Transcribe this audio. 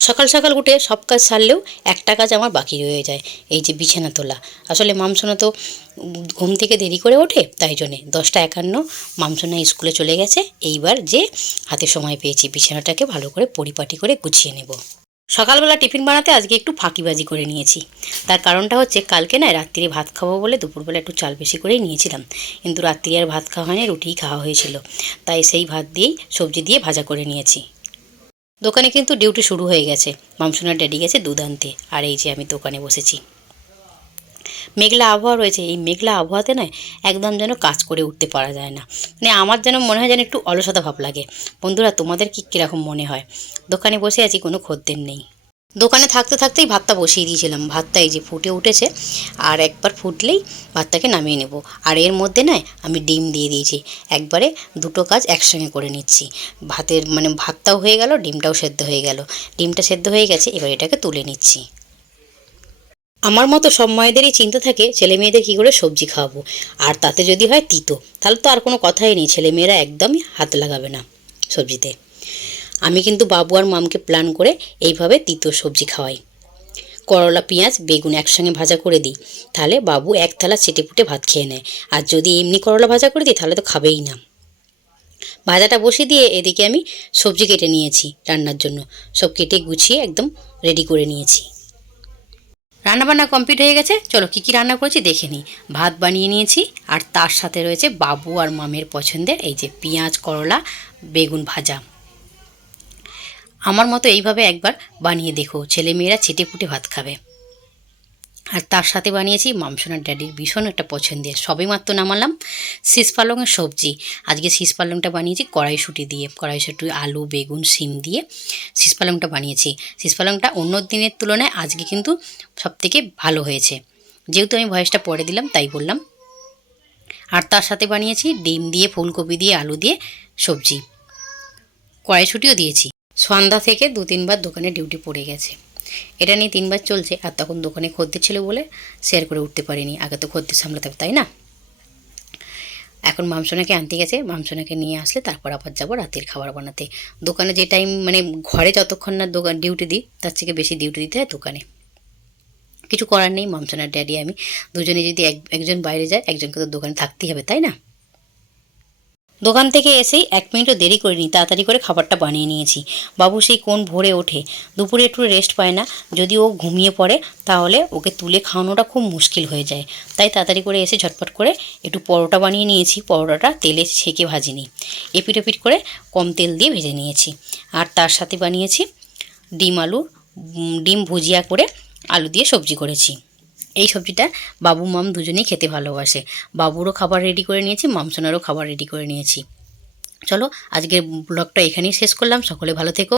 সকাল সকাল উঠে সব কাজ সারলেও একটা কাজ আমার বাকি রয়ে যায়, এই যে বিছানা তোলা। আসলে মামসোনা তো ঘুম থেকে দেরি করে ওঠে, তাই জন্যে দশটা একান্ন মামসোনা স্কুলে চলে গেছে, এইবার যে হাতে সময় পেয়েছি বিছানাটাকে ভালো করে পরিপাটি করে গুছিয়ে নেব। সকালবেলা টিফিন বানাতে আজকে একটু ফাঁকিবাজি করে নিয়েছি। তার কারণটা হচ্ছে কালকে না রাত্রিরে ভাত খাব বলে দুপুরবেলা একটু চাল বেশি করেই নিয়েছিলাম, কিন্তু রাত্রি আর ভাত খাওয়া হয়নি, রুটিই খাওয়া হয়েছিল। তাই সেই ভাত দিয়েই সবজি দিয়ে ভাজা করে নিয়েছি। দোকানে কিন্তু ডিউটি শুরু হয়ে গেছে। মামসোনার ড্যাডি গেছে দুধ আনতে আর এই যে আমি দোকানে বসেছি। মেঘলা আবহাওয়া রয়েছে, এই মেঘলা আবহাওয়াতে নয় একদম যেন কাজ করে উঠতে পারা যায় না। মানে আমার যেন মনে হয় যেন একটু অলসতা ভাব লাগে। বন্ধুরা, তোমাদের কি কীরকম মনে হয়? দোকানে বসে আছি, কোনো খদ্দের নেই। দোকানে থাকতে থাকতেই ভাতটা বসিয়ে দিয়েছিলাম। ভাতটা এই যে ফুটে উঠেছে, আর একবার ফুটলেই ভাতটাকে নামিয়ে নেব। আর এর মধ্যে নয় আমি ডিম দিয়ে দিয়েছি। একবারে দুটো কাজ একসঙ্গে করে নিচ্ছি। ভাতের মানে ভাতটাও হয়ে গেল, ডিমটাও সেদ্ধ হয়ে গেল। ডিমটা সেদ্ধ হয়ে গেছে, এবার এটাকে তুলে নিচ্ছি। আমার মতো সব মায়েদেরই চিন্তা থাকে, ছেলে মেয়েদের কী করে সবজি খাওয়াবো? আর তাতে যদি হয় তিতো, তাহলে তো আর কোনো কথাই নেই। ছেলে মেয়েরা একদমই হাত লাগাবে না সবজিতে। আমি কিন্তু বাবু আর মামকে প্ল্যান করে এইভাবে তিতো সবজি খাওয়াই। করলা, পেঁয়াজ, বেগুন একসঙ্গে ভাজা করে দিই। তাহলে বাবু এক থালা চেটে পুটে ভাত খেয়ে নেয়। আর যদি এমনি করলা ভাজা করে দিই, তাহলে তো খাবেই না। ভাজাটা বসিয়ে দিয়ে এদিকে আমি সবজি কেটে নিয়েছি রান্নার জন্য। সব কেটে গুছিয়ে একদম রেডি করে নিয়েছি। রান্নাবান্না কমপ্লিট হয়ে গেছে। চলো কী কী রান্না করেছি দেখে নিই। ভাত বানিয়ে নিয়েছি আর তার সাথে রয়েছে বাবু আর মামের পছন্দের এই যে পেঁয়াজ, করলা, বেগুন ভাজা। আমার মতো এইভাবে একবার বানিয়ে দেখো। ছেলে মেয়েরা ছেটে ফুটে ভাত খাবে। আর তার সাথে বানিয়েছি মামসোনার ড্যাডির ভীষণ একটা পছন্দের। সবে মাত্র নামালাম শীষ পালংয়ের সবজি। আজকে শীষ পালংটা বানিয়েছি কড়াইশুঁটি দিয়ে। কড়াইশুঁটি, আলু, বেগুন সিম দিয়ে শীষ পালংটা বানিয়েছি। শীষ পালংটা অন্য দিনের তুলনায় আজকে কিন্তু সবথেকে ভালো হয়েছে। যেহেতু আমি ভয়েসটা পরে দিলাম, তাই বললাম। আর তার সাথে বানিয়েছি ডিম দিয়ে, ফুলকপি দিয়ে, আলু দিয়ে সবজি। কড়াইশুঁটিও দিয়েছি। সন্ধ্যা থেকে দু তিনবার দোকানে ডিউটি পড়ে গেছে। এটা নিয়ে তিনবার চলছে আর তখন দোকানে খদ্দের ছিল বলে শেয়ার করে উঠতে পারিনি। আগে তো খদ্দের সামলাতে তাই না? এখন মামসোনাকে আনতে গেছে। মামসোনাকে নিয়ে আসলে তারপর আবার যাব রাতের খাবার বানাতে। দোকানে যে টাইম মানে ঘরে যতক্ষণ না দোকান ডিউটি দিই, তার থেকে বেশি ডিউটি দিতে হয় দোকানে। কিছু করার নেই, মামসোনার ড্যাডি আমি। দুজনে যদি এক, একজন বাইরে যায়, একজনকে তো দোকানে থাকতেই হবে, তাই না? দোকান থেকে এসেই এক মিনিটও দেরি করিনি, তাড়াতাড়ি করে খাবারটা বানিয়ে নিয়েছি। বাবু সেই কোন ভোরে ওঠে? দুপুরে একটু রেস্ট পায় না, যদি ও ঘুমিয়ে পড়ে, তাহলে ওকে তুলে খাওয়ানোটা খুব মুশকিল হয়ে যায়। তাই তাড়াতাড়ি করে এসে ঝটপট করে একটু পরোটা বানিয়ে নিয়েছি, পরোটাটা তেলে ছেঁকে ভাজিনি। এপিট ওপিট করে কম তেল দিয়ে ভেজে নিয়েছি। আর তার সাথে বানিয়েছি ডিম আলু ডিম ভুজিয়া করে আলু দিয়ে সবজি করেছি। এই সবজিটা বাবু, মাম দুজনেই খেতে ভালোবাসে। বাবুরও খাবার রেডি করে নিয়েছি, মামসোনারও খাবার রেডি করে নিয়েছি। চলো, আজকের ব্লগটা এখানেই শেষ করলাম। সকলে ভালো থেকো।